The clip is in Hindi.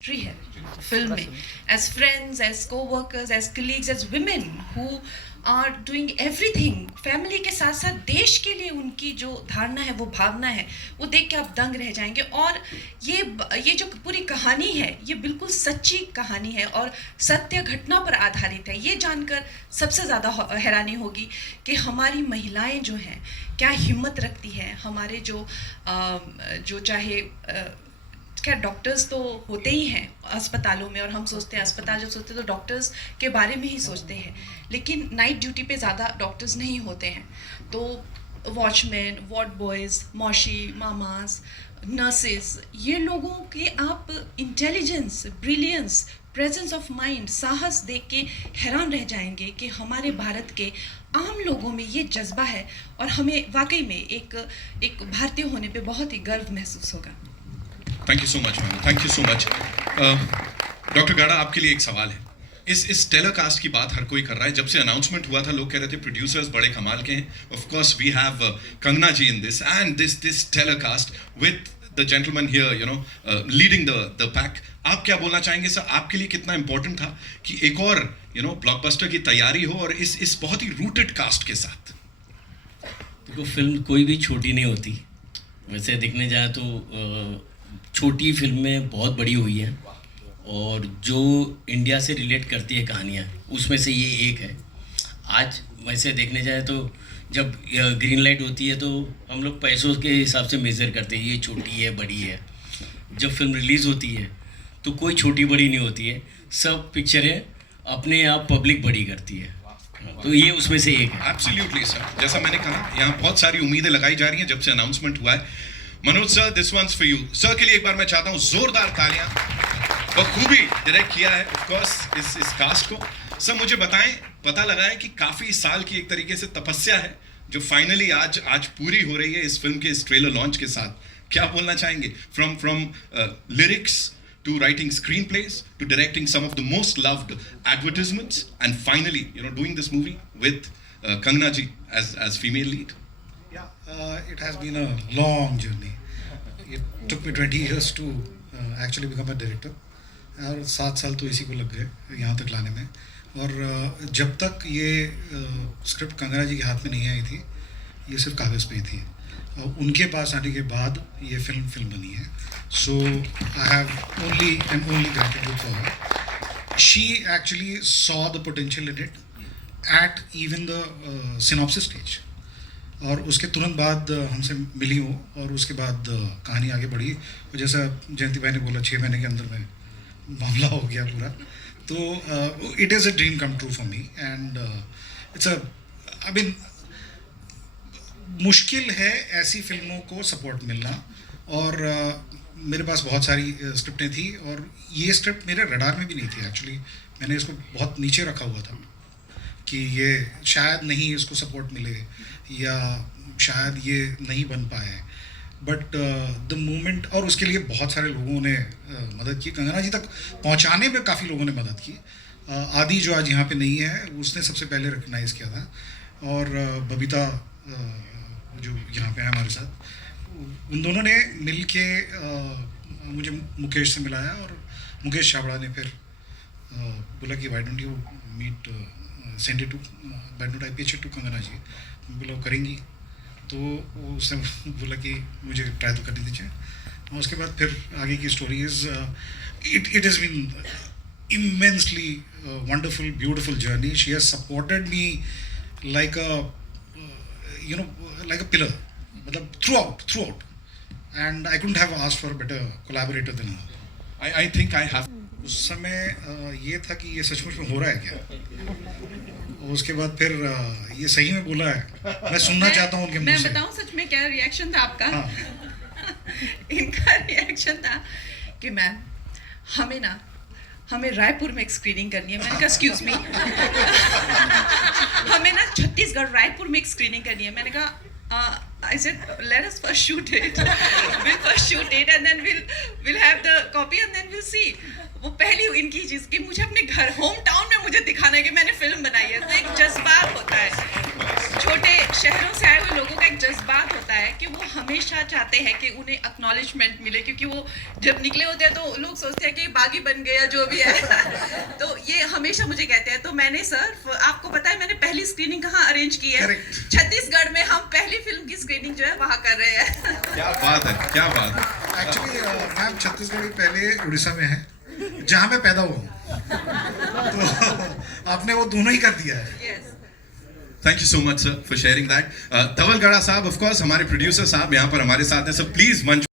है फिल्म में as friends, as co-workers, as colleagues, as women who are doing everything, family के साथ साथ देश के लिए उनकी जो धारणा है, वो भावना है, वो देख के आप दंग रह जाएंगे। और ये जो पूरी कहानी है, ये बिल्कुल सच्ची कहानी है और सत्य घटना पर आधारित है। ये जानकर सबसे ज़्यादा हैरानी होगी कि हमारी महिलाएं जो हैं क्या हिम्मत रखती हैं। हमारे जो चाहे क्या डॉक्टर्स तो होते ही हैं अस्पतालों में, और हम सोचते हैं अस्पताल जब सोचते हैं तो डॉक्टर्स के बारे में ही सोचते हैं, लेकिन नाइट ड्यूटी पे ज़्यादा डॉक्टर्स नहीं होते हैं। तो वॉचमैन, वार्ड बॉयज़, मौशी, मामास, नर्सेस, ये लोगों के आप intelligence, brilliance, presence of mind, साहस देख के हैरान रह जाएंगे कि हमारे भारत के आम लोगों में ये जज्बा है, और हमें वाकई में एक भारतीय होने पे बहुत ही गर्व महसूस होगा। Thank you so much ma'am, thank you so much. Doctor गाड़ा, आपके लिए एक सवाल है। इस टेलीकास्ट की बात हर कोई कर रहा है। जब से अनाउंसमेंट हुआ था लोग कह रहे थे प्रोड्यूसर्स बड़े कमाल के हैं। Of course we have Kangana ji in this and this telecast with the gentleman here, you know, leading the pack. आप क्या बोलना चाहेंगे सर? आपके लिए कितना इंपॉर्टेंट था कि एक और ब्लॉकबस्टर की तैयारी हो और इस बहुत ही रूटेड कास्ट के साथ? देखो, फिल्म कोई भी छोटी नहीं होती। वैसे देखने जाए तो छोटी फिल्में बहुत बड़ी हुई हैं, और जो इंडिया से रिलेट करती है कहानियाँ, उसमें से ये एक है। आज वैसे देखने जाए तो जब ग्रीन लाइट होती है तो हम लोग पैसों के हिसाब से मेज़र करते हैं, ये छोटी है, बड़ी है। जब फिल्म रिलीज़ होती है तो कोई छोटी बड़ी नहीं होती है, सब पिक्चरें अपने आप पब्लिक बड़ी करती है, तो ये उसमें से एक है। एब्सोल्युटली सर, जैसा मैंने कहा, यहाँ बहुत सारी उम्मीदें लगाई जा रही हैं जब से अनाउंसमेंट हुआ है। Manoj sir, this one's for you. Sir के लिए एक बार मैं चाहता हूँ जोरदार तालियां। बखूबी डायरेक्ट किया है ऑफ कोर्स इस कास्ट को। सर मुझे बताएं, पता लगाएं कि काफी साल की एक तरीके से तपस्या है जो फाइनली आज पूरी हो रही है इस फिल्म के इस ट्रेलर लॉन्च के साथ। क्या बोलना चाहेंगे? From lyrics to writing screenplays to directing some of the most loved advertisements and finally doing this movie with Kangana ji as female lead. It has been a long journey. It took me 20 years to actually become a director. और 7 साल तो इसी को लग गए यहाँ तक लाने में। और जब तक ये स्क्रिप्ट कंगना जी के हाथ में नहीं आई थी, ये सिर्फ कागज़ पे ही थी। उनके पास आने के बाद ये फिल्म बनी है। So I have only gratitude for her. She actually saw the potential in it at even the synopsis stage, और उसके तुरंत बाद हमसे मिली वो, और उसके बाद कहानी आगे बढ़ी। और जैसा जयंती भाई ने बोला, 6 महीने के अंदर में मामला हो गया पूरा। तो it is a dream come true for me and it's I mean मुश्किल है ऐसी फिल्मों को सपोर्ट मिलना। और मेरे पास बहुत सारी स्क्रिप्टें थी, और ये स्क्रिप्ट मेरे रडार में भी नहीं थी एक्चुअली। मैंने इसको बहुत नीचे रखा हुआ था कि ये शायद नहीं इसको सपोर्ट मिले या शायद ये नहीं बन पाए। बट द मोमेंट, और उसके लिए बहुत सारे लोगों ने मदद की। कंगना जी तक पहुंचाने में काफ़ी लोगों ने मदद की। आदि जो आज यहाँ पे नहीं है, उसने सबसे पहले रिकग्नाइज़ किया था, और बबीता जो यहाँ पे है हमारे साथ, उन दोनों ने मिल के मुझे मुकेश से मिलाया, और मुकेश छाबड़ा ने फिर बोला कि why don't you meet send it to why don't I pitch it to Kangana ji. बोला करेंगी, तो उसने बोला कि मुझे ट्राई तो करनी दीजिए। और उसके बाद फिर आगे की story is it has been immensely wonderful beautiful journey. She has supported me like like a pillar, मतलब throughout, and I couldn't have asked for a better collaborator than her. I think I have. उस समय ये था कि ये सचमुच में हो रहा है क्या, और उसके बाद फिर ये सही में बोला है। मैं सुनना चाहता हूँ उनके मुंह से। मैं बताऊँ सच में क्या रिएक्शन था आपका? हाँ। इनका रिएक्शन था कि मैम हमें रायपुर में एक स्क्रीनिंग करनी है। मैंने कहा एक्सक्यूज मी, हमें ना छत्तीसगढ़ रायपुर में एक स्क्रीनिंग करनी है। मैंने कहा I said let us first shoot it, we'll first shoot it and then we'll have the copy and then we'll see. वो पहली इनकी चीज़ कि मुझे अपने घर होम टाउन में मुझे दिखाना है कि मैंने फिल्म बनाई है। तो एक जज्बात होता है, छोटे शहरों से आए हुए लोगों का एक जज्बात होता है कि वो हमेशा चाहते हैं कि उन्हें एक्नॉलेजमेंट मिले, क्योंकि वो जब निकले होते हैं तो लोग सोचते हैं कि बागी बन गया जो भी है तो ये हमेशा मुझे कहते हैं। तो मैंने सर, आपको पता है मैंने पहली स्क्रीनिंग कहाँ अरेंज की है? छत्तीसगढ़ में हम पहली फिल्म की स्क्रीनिंग जो है वहाँ कर रहे हैं। क्या बात है, क्या बात है। एक्चुअली मैम छत्तीसगढ़ पहले उड़ीसा में है जहाँ मैं पैदा हुआ हूँ, तो आपने वो दोनों ही कर दिया है। Yes. Thank you so much sir for sharing that. Dhaval Gadha sahab, of course हमारे प्रोड्यूसर साहब यहाँ पर हमारे साथ हैं, सो प्लीज मंच